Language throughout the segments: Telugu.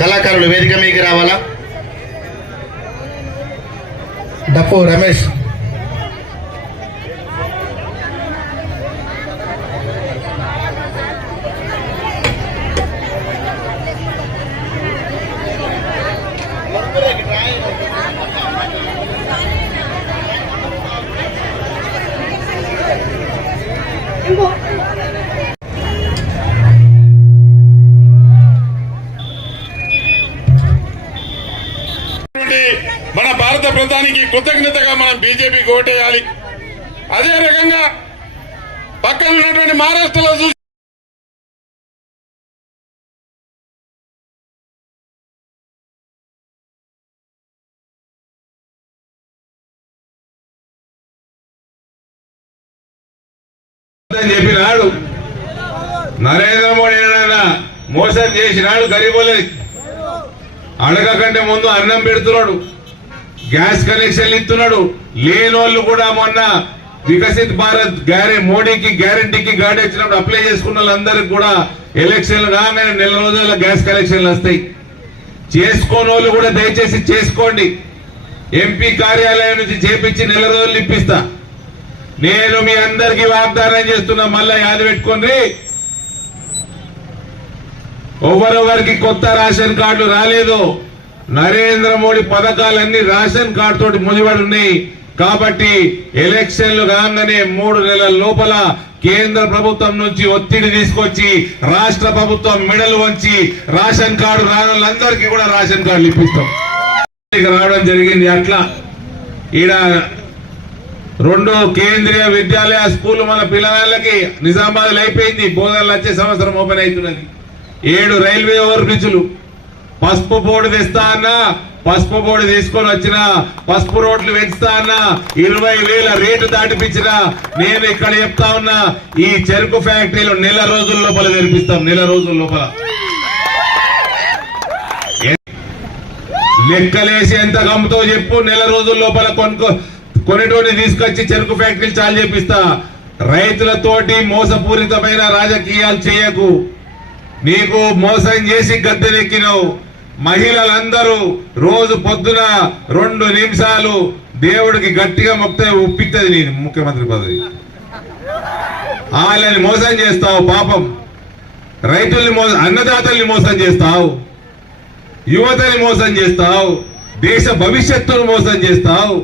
కళాకారులు వేదిక మీదకి రావాలా. డప్పు రమేష్, మన భారత ప్రధానికి కృతజ్ఞతగా మనం బీజేపీకి ఓటేయాలి. అదే రకంగా పక్కన ఉన్నటువంటి మహారాష్ట్రలో చూసి చెప్పినాడు నరేంద్ర మోడీ మోసం చేసినాడు. గరీబులే అడగకంటే ముందు అన్నం పెడుతున్నాడు, గ్యాస్ కనెక్షన్లు ఇస్తున్నాడు. లేనోళ్ళు కూడా మొన్న వికసిత్ భారత్ మోడీకి గ్యారంటీకి గాడి వచ్చినప్పుడు అప్లై చేసుకున్న వాళ్ళందరికీ కూడా ఎలక్షన్లు కాగానే నెల రోజుల గ్యాస్ కనెక్షన్లు వస్తాయి. చేసుకోని వాళ్ళు కూడా దయచేసి చేసుకోండి. ఎంపీ కార్యాలయం నుంచి చేపించి నెల రోజులు ఇప్పిస్తా. నేను మీ అందరికీ వాగ్దానం చేస్తున్నా, మళ్ళా యాద పెట్టుకోండి. ఎవరెవరికి కొత్త రేషన్ కార్డులు రాలేదు, నరేంద్ర మోడీ పథకాలన్నీ రేషన్ కార్డు తోటి ముడిపడి ఉన్నాయి. కాబట్టి ఎలక్షన్లు కాగానే 3 నెలల లోపల కేంద్ర ప్రభుత్వం నుంచి ఒత్తిడి తీసుకొచ్చి రాష్ట్ర ప్రభుత్వం మెడలు వంచి రేషన్ కార్డు రాని వాళ్ళందరికీ కూడా రేషన్ కార్డులు ఇప్పిస్తాం. రావడం జరిగింది. అట్లా ఈడ 2 కేంద్రీయ విద్యాలయ స్కూల్ మన పిల్లలకి నిజామాబాద్ అయిపోయింది. బోధనలు వచ్చే సంవత్సరం ఓపెన్ అవుతున్నది. 7 రైల్వే ఓవర్ బ్రిడ్జ్లు. పసుపు బోర్డు తెస్తా అన్నా, పసుపు బోర్డు తీసుకొని వచ్చిన పసుపు రోడ్లు పెంచుతా అన్నా, 20,000 రేటు దాటిపించిన. నేను ఇక్కడ చెప్తా ఉన్నా, ఈ చెరుకు ఫ్యాక్టరీలు నెల రోజుల లోపల తెరిపిస్తాం. నెల రోజుల లోపల లెక్కలేసి ఎంత గమ్ముతో చెప్పు. నెల రోజుల లోపల కొనేటోని తీసుకొచ్చి చెరుకు ఫ్యాక్టరీలు చాలు చేపిస్తా. రైతులతోటి మోసపూరితమైన రాజకీయాలు చేయకు. నీకు మోసం చేసి గద్దెనెక్కినవు. మహిళలందరూ రోజు పొద్దున 2 నిమిషాలు దేవుడికి గట్టిగా మొక్కితే ఒప్పిస్తుంది నేను ముఖ్యమంత్రి పదవి. వాళ్ళని మోసం చేస్తావు. పాపం రైతుల్ని అన్నదాతల్ని మోసం చేస్తావు, యువతని మోసం చేస్తావు, దేశ భవిష్యత్తును మోసం చేస్తావు.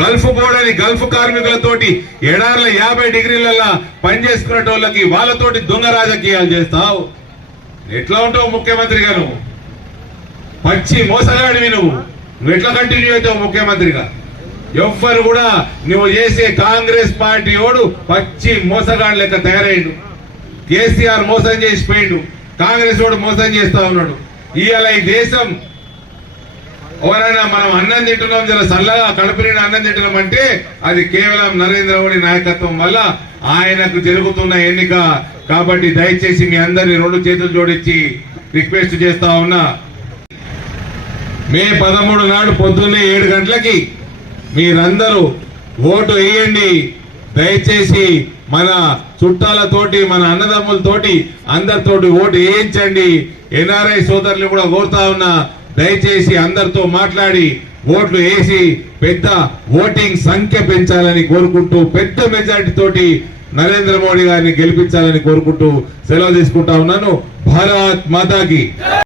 గల్ఫ్ బోర్డని గల్ఫ్ కార్మికులతోటి ఎడార్ల 50 డిగ్రీలలో పనిచేసుకునేటోళ్ళకి వాళ్ళతోటి దొంగ రాజకీయాలు చేస్తావు. ఎట్లా ఉంటావు ముఖ్యమంత్రిగా? నువ్వు పచ్చి మోసగాడివి. నువ్వు ఎట్లా కంటిన్యూ అవుతావు ముఖ్యమంత్రిగా? ఎవ్వరు కూడా నువ్వు చేసే కాంగ్రెస్ పార్టీ ఓడు పచ్చి మోసగాడి లెక్క తయారయ్యాడు. కేసీఆర్ మోసం చేసిపోయిండు, కాంగ్రెస్ ఓడు మోసం చేస్తా ఉన్నాడు. ఇవాళ ఈ దేశం ఎవరైనా మనం అన్నం తింటున్నాం, జర చల్లగా కడుపు నిండా అన్నం తింటున్నాం అంటే అది కేవలం నరేంద్ర మోడీ నాయకత్వం వల్ల ఆయనకు జరుగుతున్న ఎన్నిక. కాబట్టి దయచేసి మీ అందరినీ 2 చేతులు జోడించి రిక్వెస్ట్ చేస్తా ఉన్నా, మే 13 నాడు పొద్దున్నే 7 గంటలకి మీరందరూ ఓటు వేయండి. దయచేసి మన చుట్టాలతోటి మన అన్నదమ్ములతోటి అందరితోటి ఓటు వేయించండి. ఎన్ఆర్ఐ సోదరులు కూడా కోరుతా ఉన్నా, దయచేసి అందరితో మాట్లాడి ఓట్లు వేసి పెద్ద ఓటింగ్ సంఖ్య పెంచాలని కోరుకుంటూ, పెద్ద మెజార్టీ తోటి నరేంద్ర మోడీ గారిని గెలిపించాలని కోరుకుంటూ సెలవు తీసుకుంటా ఉన్నాను. భారత్ మాతాకి.